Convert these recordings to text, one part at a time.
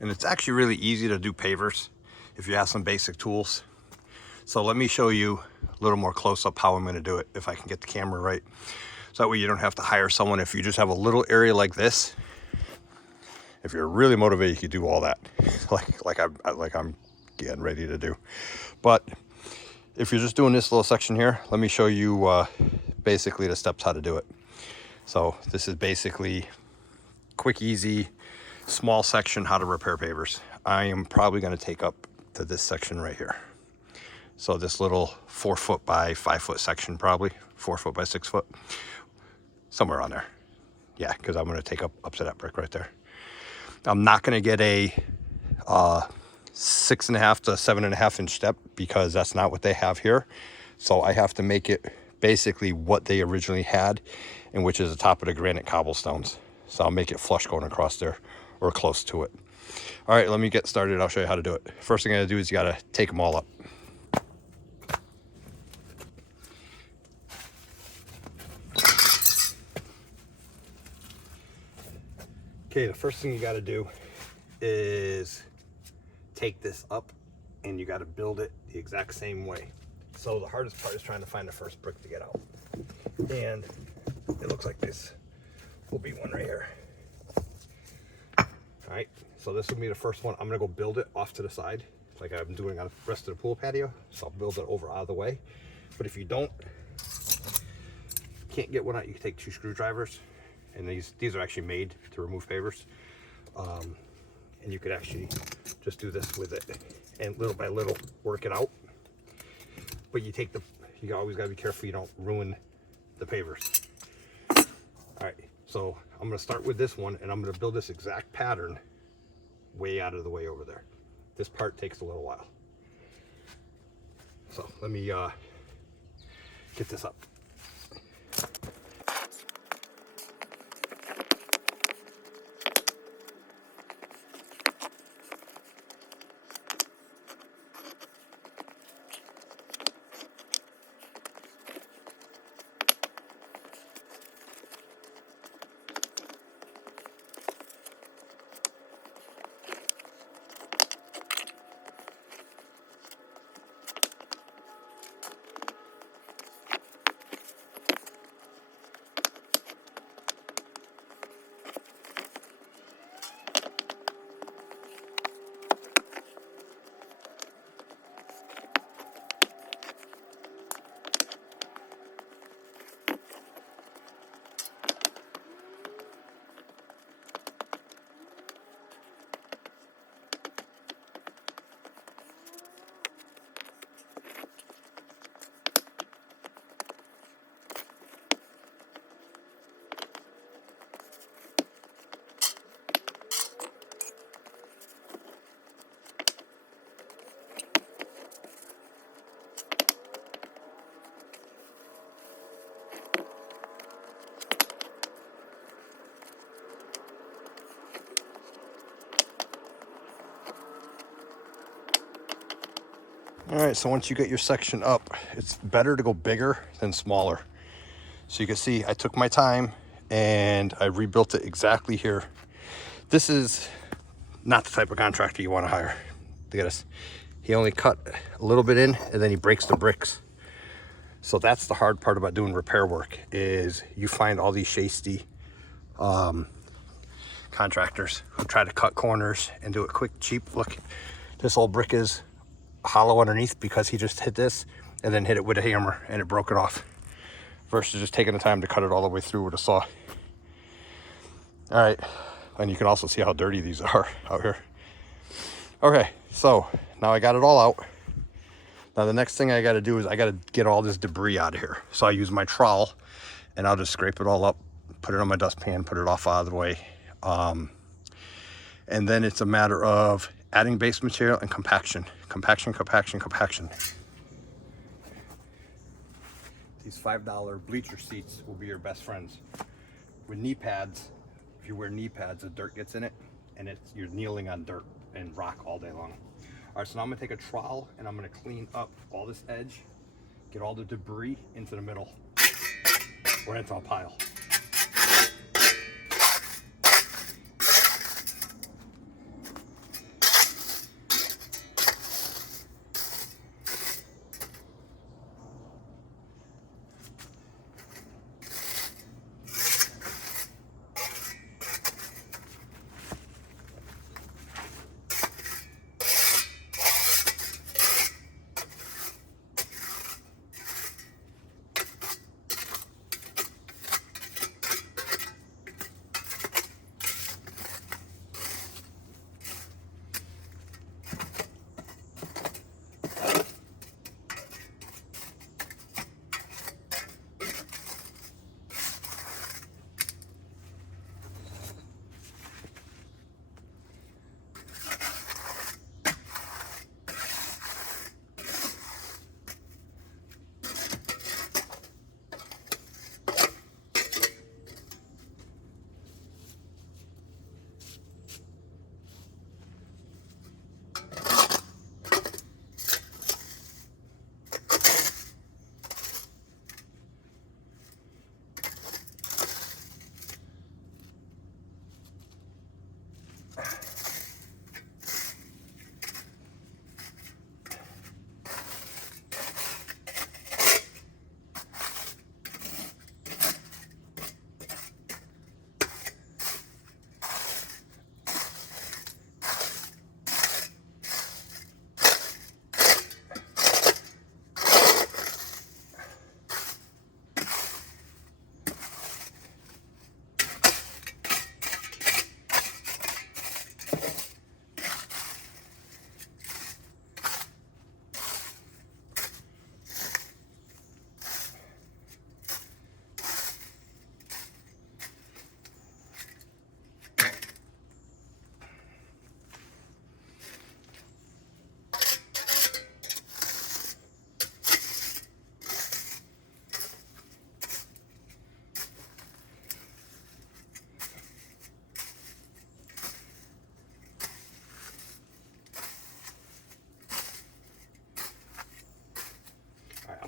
And it's actually really easy to do pavers if you have some basic tools. So let me show you a little more close up how I'm going to do it, if I can get the camera right. So that way you don't have to hire someone. If you just have a little area like this, if you're really motivated, you could do all that, like I'm getting ready to do. But if you're just doing this little section here, let me show you basically the steps how to do it. So this is basically quick, easy, small section how to repair pavers. I am probably going to take up to this section right here. So this little 4 foot by 5 foot section, probably 4 foot by 6 foot, somewhere on there. Yeah, because I'm going to take up to that brick right there. I'm not going to get a 6.5 to 7.5 inch step because that's not what they have here. So I have to make it basically what they originally had, and which is the top of the granite cobblestones. So I'll make it flush going across there or close to it. All right, let me get started. I'll show you how to do it. First thing I gotta do is you gotta take them all up. Okay, the first thing you gotta do is take this up, and you gotta build it the exact same way. So the hardest part is trying to find the first brick to get out. And it looks like this will be one right here. All right, so this will be the first one. I'm gonna go build it off to the side like I'm doing on the rest of the pool patio. So I'll build it over out of the way. But if you can't get one out, you can take 2 screwdrivers, and these are actually made to remove pavers. And you could actually just do this with it and little by little work it out. But you always gotta be careful you don't ruin the pavers. All right, so I'm gonna start with this one, and I'm gonna build this exact pattern way out of the way over there. This part takes a little while. So let me get this up. All right, so once you get your section up, it's better to go bigger than smaller. So you can see I took my time and I rebuilt it exactly here. This is not the type of contractor you want to hire. Look at this. He only cut a little bit in, and then he breaks the bricks. So that's the hard part about doing repair work, is you find all these shasty contractors who try to cut corners and do it quick, cheap. Look, this old brick is hollow underneath because he just hit this and then hit it with a hammer and it broke it off, versus just taking the time to cut it all the way through with a saw. All right, and you can also see how dirty these are out here. Okay, so now I got it all out. Now the next thing I got to do is I got to get all this debris out of here. So I use my trowel and I'll just scrape it all up, put it on my dustpan, put it off out of the way. And then it's a matter of adding base material and compaction. Compaction. These $5 bleacher seats will be your best friends. With knee pads, if you wear knee pads, the dirt gets in it, and you're kneeling on dirt and rock all day long. All right, so now I'm gonna take a trowel and I'm gonna clean up all this edge, get all the debris into the middle, or into a pile.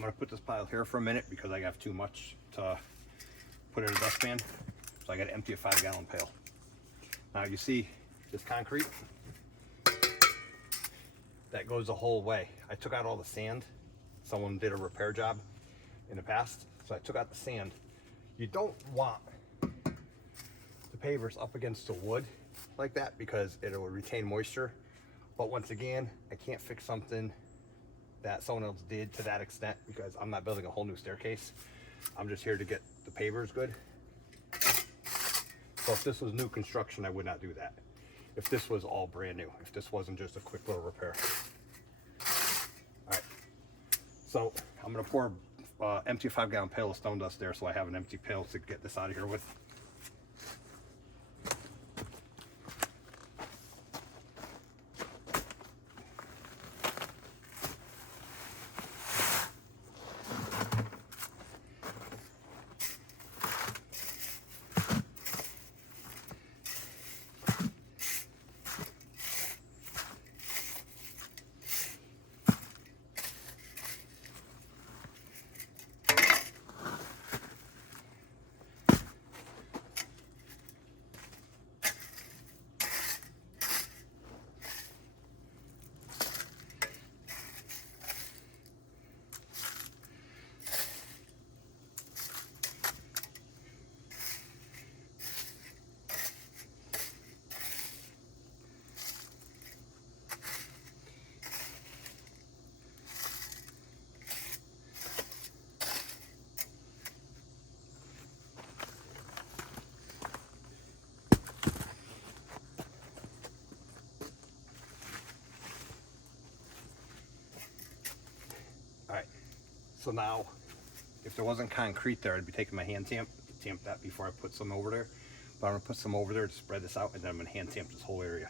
I'm gonna put this pile here for a minute because I have too much to put in a dustpan. So I gotta empty a 5-gallon pail. Now you see this concrete? That goes the whole way. I took out all the sand. Someone did a repair job in the past, so I took out the sand. You don't want the pavers up against the wood like that because it will retain moisture. But once again, I can't fix something that someone else did to that extent because I'm not building a whole new staircase. I'm just here to get the pavers good. So if this was new construction, I would not do that. If this was all brand new, if this wasn't just a quick little repair. All right, so I'm gonna pour empty 5-gallon pail of stone dust there so I have an empty pail to get this out of here with. So now, if there wasn't concrete there, I'd be taking my hand tamp that before I put some over there. But I'm gonna put some over there to spread this out, and then I'm gonna hand tamp this whole area.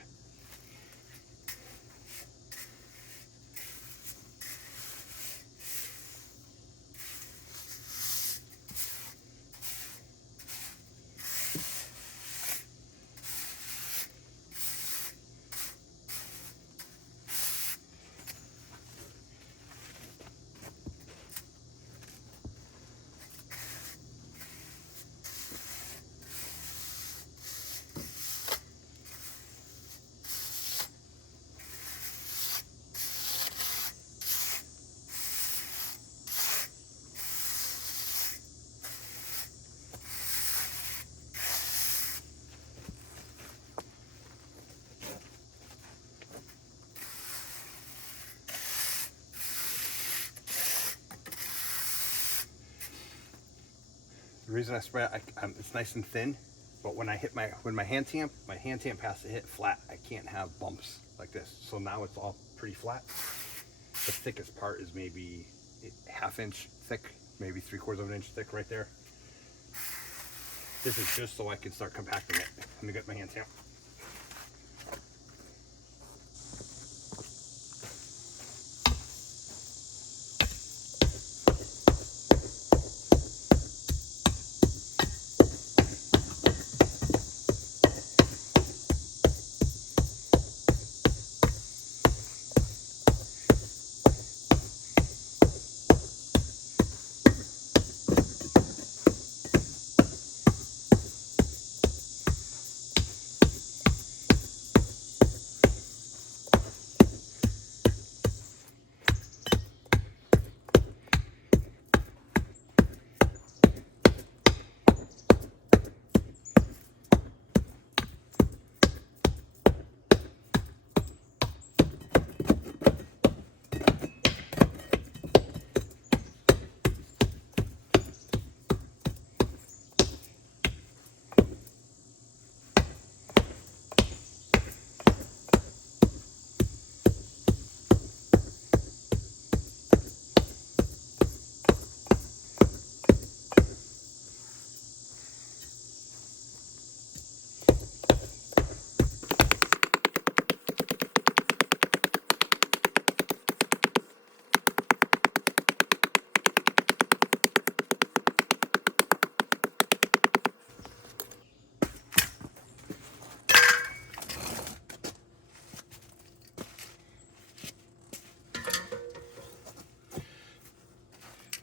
The reason I spread it, it's nice and thin, but when I hit my hand tamp has to hit flat. I can't have bumps like this. So now it's all pretty flat. The thickest part is maybe ½ inch thick, maybe 3/4 of an inch thick right there. This is just so I can start compacting it. Let me get my hand tamp.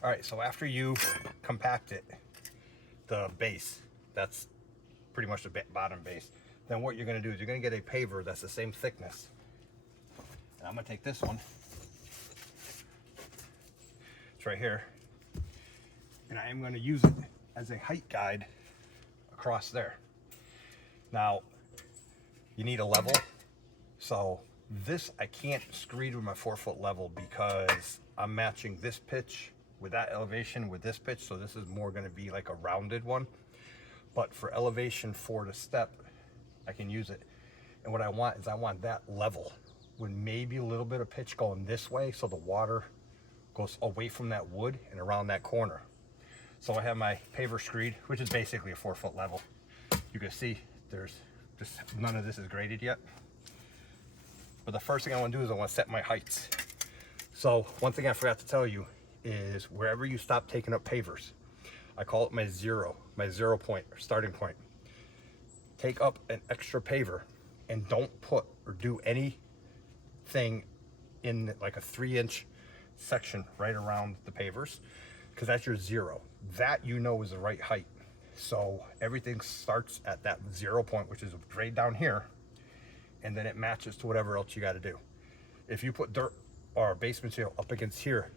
All right, so after you compact it, the base, that's pretty much the bottom base, then what you're gonna do is you're gonna get a paver that's the same thickness. And I'm gonna take this one, it's right here, and I am gonna use it as a height guide across there. Now, you need a level, so this I can't screed with my 4-foot level because I'm matching this pitch with that elevation with this pitch, so this is more going to be like a rounded one. But for elevation for the step, I can use it. And what I want is I want that level with maybe a little bit of pitch going this way, so the water goes away from that wood and around that corner. So I have my paver screed, which is basically a 4-foot level. You can see there's just none of this is graded yet. But the first thing I want to do is I want to set my heights. So one thing I forgot to tell you is wherever you stop taking up pavers, I call it my zero point or starting point. Take up an extra paver and don't put or do anything in like a 3-inch section right around the pavers, because that's your zero. That you know is the right height. So everything starts at that 0 point, which is a grade down here, and then it matches to whatever else you got to do. If you put dirt or base material up against here,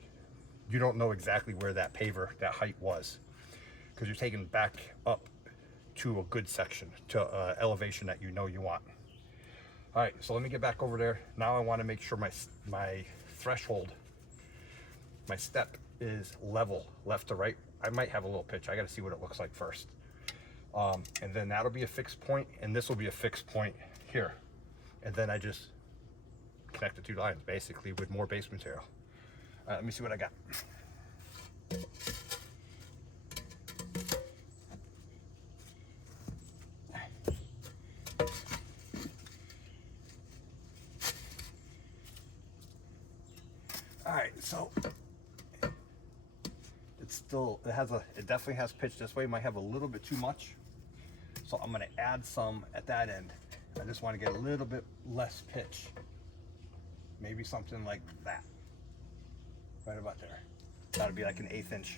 you don't know exactly where that paver, that height was, because you're taking back up to a good section, to elevation that you know you want. All right, so let me get back over there. Now I want to make sure my threshold, my step is level left to right. I might have a little pitch. I got to see what it looks like first. And then that'll be a fixed point, and this will be a fixed point here. And then I just connect the two lines basically with more base material. Let me see what I got. All right, so it definitely has pitch this way. It might have a little bit too much, so I'm going to add some at that end. I just want to get a little bit less pitch, maybe something like that, right about there. That'd be like an 1/8 inch.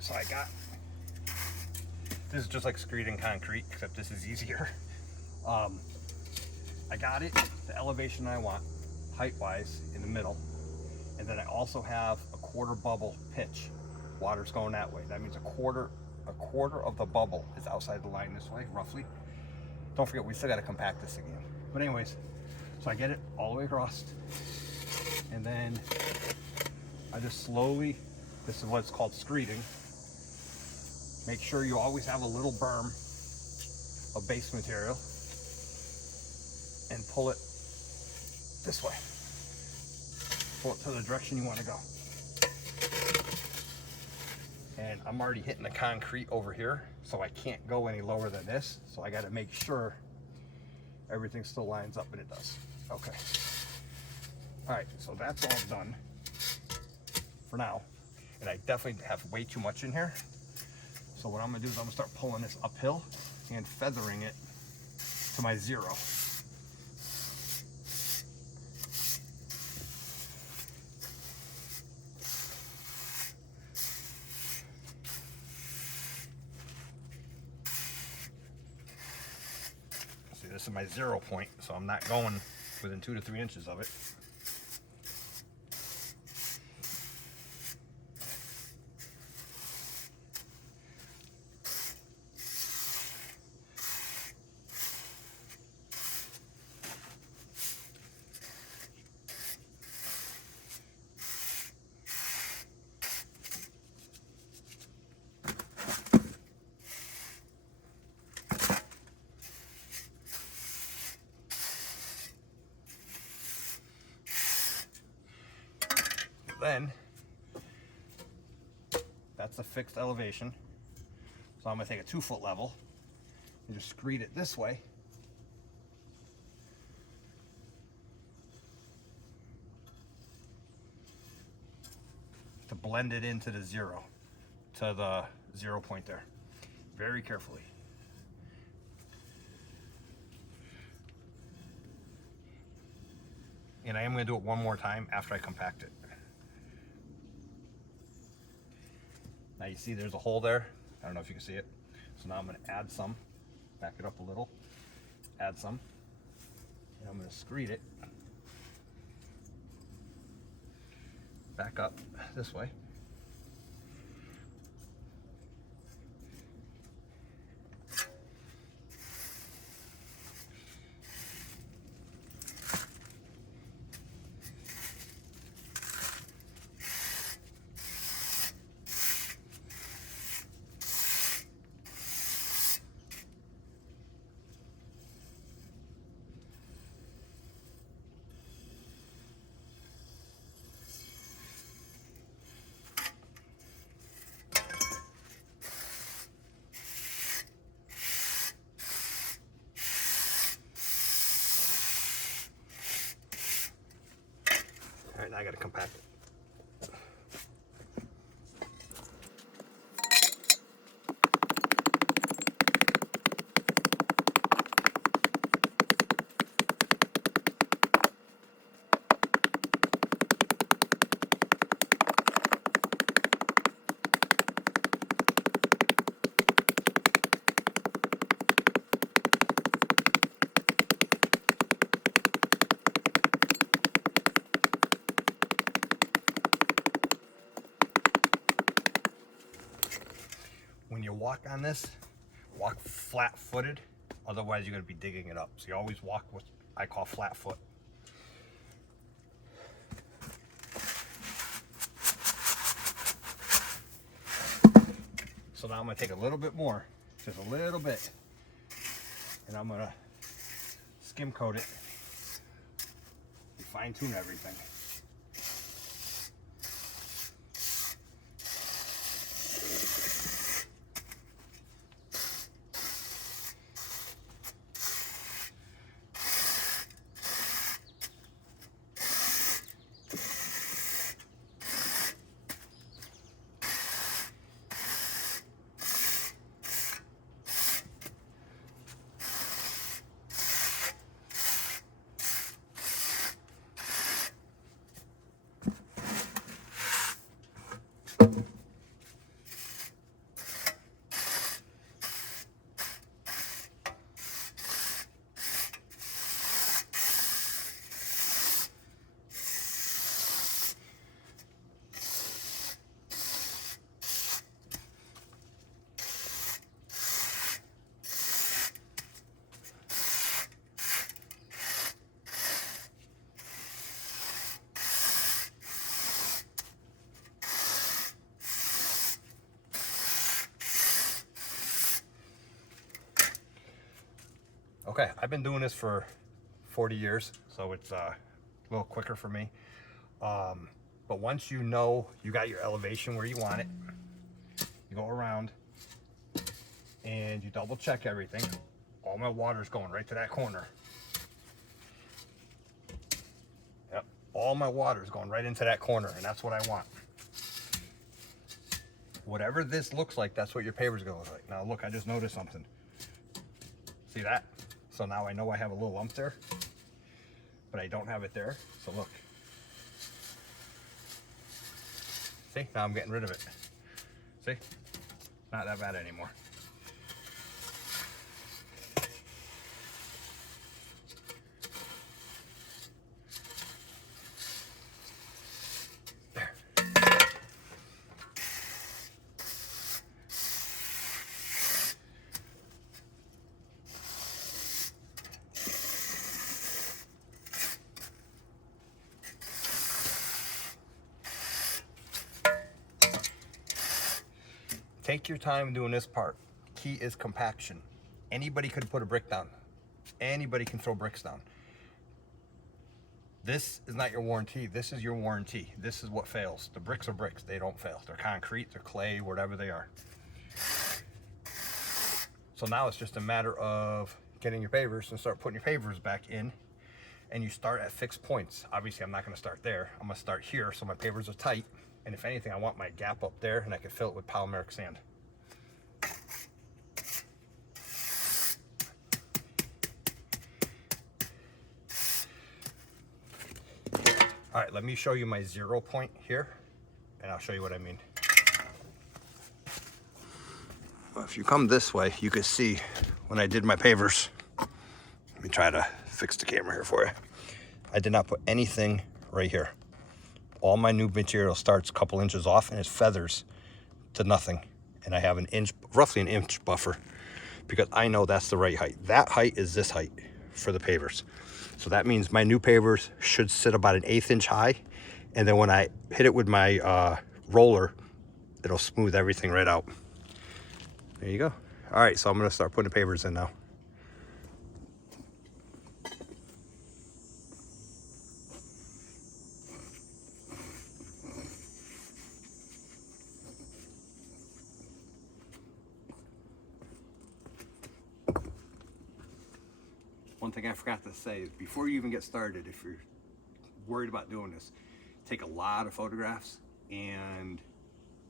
So this is just like screeding concrete, except this is easier. I got it, the elevation I want, height-wise, in the middle. And then I also have a 1/4 bubble pitch. Water's going that way. That means a quarter of the bubble is outside the line this way, roughly. Don't forget, we still got to compact this again. But anyways, so I get it all the way across. And then I just slowly, this is what's called screeding. Make sure you always have a little berm of base material and pull it this way. Pull it to the direction you want to go. And I'm already hitting the concrete over here, so I can't go any lower than this. So I got to make sure everything still lines up, and it does. Okay. All right, so that's all done for now. And I definitely have way too much in here. So what I'm gonna do is I'm gonna start pulling this uphill and feathering it to my 0. this is my 0 point, so I'm not going within 2 to 3 inches of it. Then, that's a fixed elevation. So I'm gonna take a 2-foot level and just screed it this way. To blend it into the 0 point there. Very carefully. And I am gonna do it one more time after I compact it. Now you see there's a hole there. I don't know if you can see it. So now I'm going to add some, back it up a little, add some, and I'm going to screed it back up this way. All right, now I got to compact it. When you walk on this, walk flat-footed, otherwise you're going to be digging it up. So you always walk what I call flat foot. So now I'm going to take a little bit more, just a little bit, and I'm going to skim coat it and fine-tune everything. Okay, I've been doing this for 40 years, so it's a little quicker for me. But once you know you got your elevation where you want it, you go around and you double check everything. All my water's going right to that corner. Yep, all my water's going right into that corner, and that's what I want. Whatever this looks like, that's what your paver's gonna look like. Now look, I just noticed something. See that? So now I know I have a little lump there, but I don't have it there. So look. See, now I'm getting rid of it. See, not that bad anymore. Take your time doing this part. Key is compaction. Anybody could put a brick down. Anybody can throw bricks down. This is not your warranty. This is your warranty. This is what fails. The bricks are bricks. They don't fail. They're concrete, they're clay, whatever they are. So now it's just a matter of getting your pavers and start putting your pavers back in. And you start at fixed points. Obviously, I'm not going to start there. I'm going to start here so my pavers are tight. And if anything, I want my gap up there and I can fill it with polymeric sand. All right, let me show you my 0 point here, and I'll show you what I mean. Well, if you come this way, you can see when I did my pavers. Let me try to fix the camera here for you. I did not put anything right here. All my new material starts a couple inches off and it feathers to nothing. And I have an inch, roughly an inch buffer, because I know that's the right height. That height is this height for the pavers. So that means my new pavers should sit about an 1/8 inch high. And then when I hit it with my roller, it'll smooth everything right out. There you go. All right, so I'm gonna start putting the pavers in now. One thing I forgot to say is before you even get started, if you're worried about doing this, take a lot of photographs and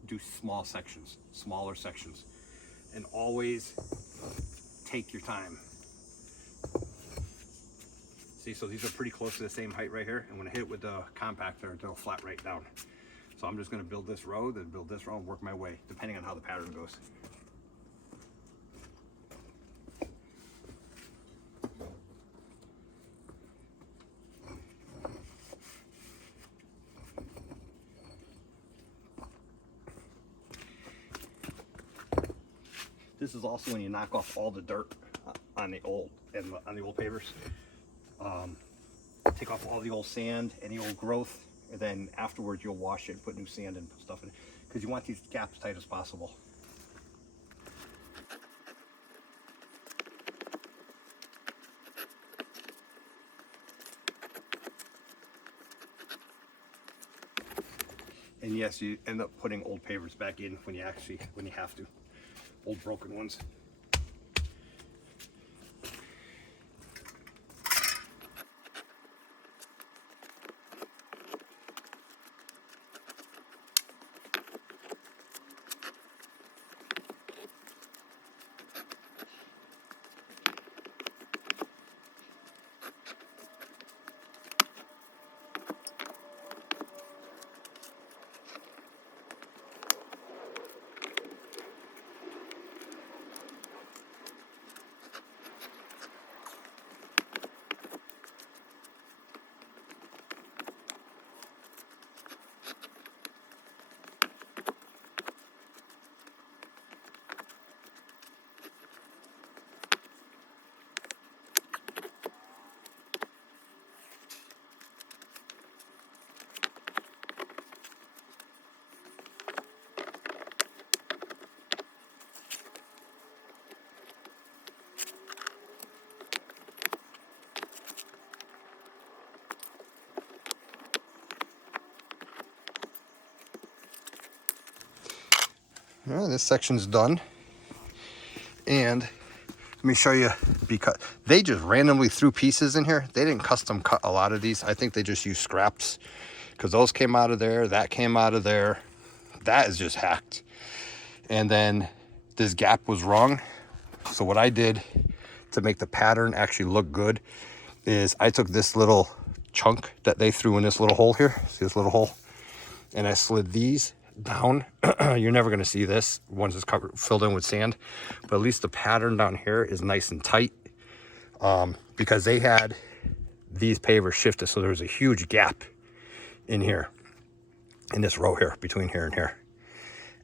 do small sections, smaller sections, and always take your time. See, so these are pretty close to the same height right here, and when I hit it with the compactor, they'll flat right down. So I'm just gonna build this row, then build this row, and work my way, depending on how the pattern goes. This is also when you knock off all the dirt on the old pavers. Take off all the old sand, any old growth, and then afterwards you'll wash it and put new sand and stuff in it, because you want these gaps tight as possible. And yes, you end up putting old pavers back in when you have to. Old broken ones. Well, this section's done, and let me show you, because they just randomly threw pieces in here. They didn't custom cut a lot of these. I think they just used scraps, because those came out of there, that came out of there, that is just hacked. And then this gap was wrong. So what I did to make the pattern actually look good is I took this little chunk that they threw in this little hole here, see this little hole, and I slid these down. You're never going to see this once it's filled in with sand, but at least the pattern down here is nice and tight, because they had these pavers shifted, so there was a huge gap in here, in this row here, between here and here,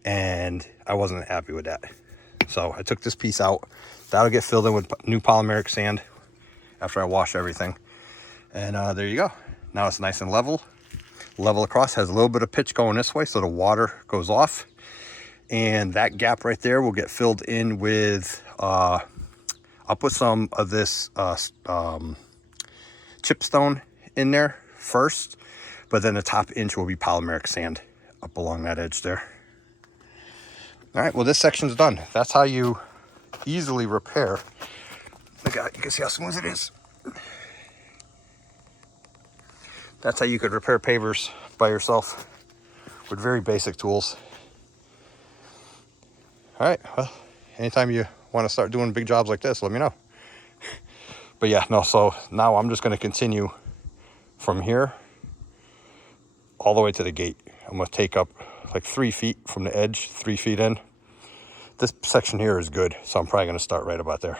and I wasn't happy with that. So I took this piece out. That'll get filled in with new polymeric sand after I wash everything, and there you go. Now it's nice and level across, has a little bit of pitch going this way so the water goes off, And that gap right there will get filled in with, I'll put some of this chipstone in there first, but then the top inch will be polymeric sand up along that edge there. All right, well, this section's done. That's how you easily repair. Look at it, you can see how smooth it is. That's how you could repair pavers by yourself with very basic tools. All right, well, anytime you want to start doing big jobs like this, let me know. But yeah, no, so now I'm just going to continue from here all the way to the gate. I'm going to take up like 3 feet from the edge, 3 feet in. This section here is good, so I'm probably going to start right about there.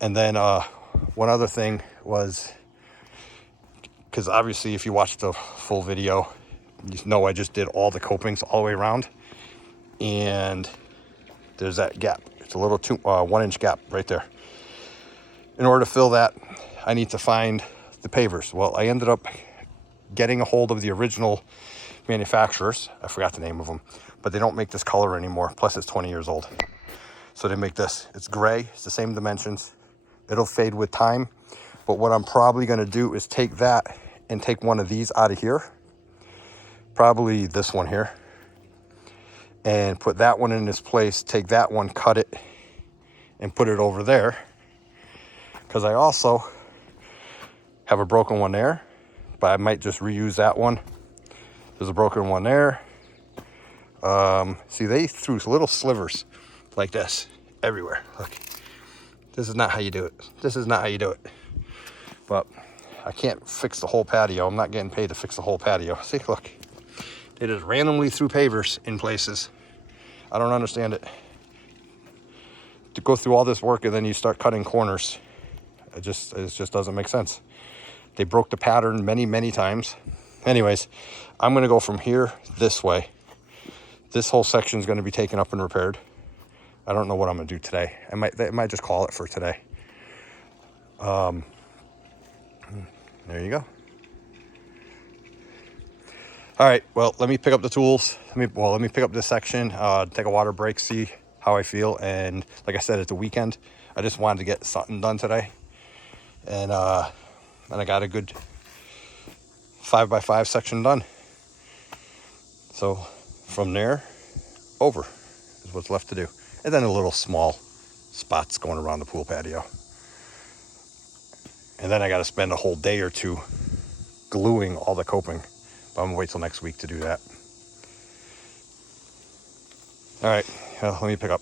And then one other thing was, because obviously if you watch the full video, you know I just did all the copings all the way around. And there's that gap. It's a little 1 inch gap right there. In order to fill that, I need to find the pavers. Well, I ended up getting a hold of the original manufacturers. I forgot the name of them, but they don't make this color anymore. Plus it's 20 years old. So they make this. It's gray, it's the same dimensions. It'll fade with time. But what I'm probably gonna do is take that and take one of these out of here. Probably this one here. And put that one in its place, take that one, cut it, and put it over there. Because I also have a broken one there, but I might just reuse that one. There's a broken one there. See, they threw little slivers like this everywhere. Look, this is not how you do it. This is not how you do it. But I can't fix the whole patio. I'm not getting paid to fix the whole patio. See, look. They just randomly threw pavers in places. I don't understand it. To go through all this work and then you start cutting corners. It just doesn't make sense. They broke the pattern many, many times. Anyways, I'm gonna go from here this way. This whole section is gonna be taken up and repaired. I don't know what I'm gonna do today. I might just call it for today. There you go. All right, well, let me pick up the tools. Let me pick up this section, take a water break, see how I feel. And like I said, it's a weekend. I just wanted to get something done today. And I got a good 5x5 section done. So from there over is what's left to do. And then a little small spots going around the pool patio. And then I got to spend a whole day or two gluing all the coping. But I'm gonna wait till next week to do that. All right, let me pick up.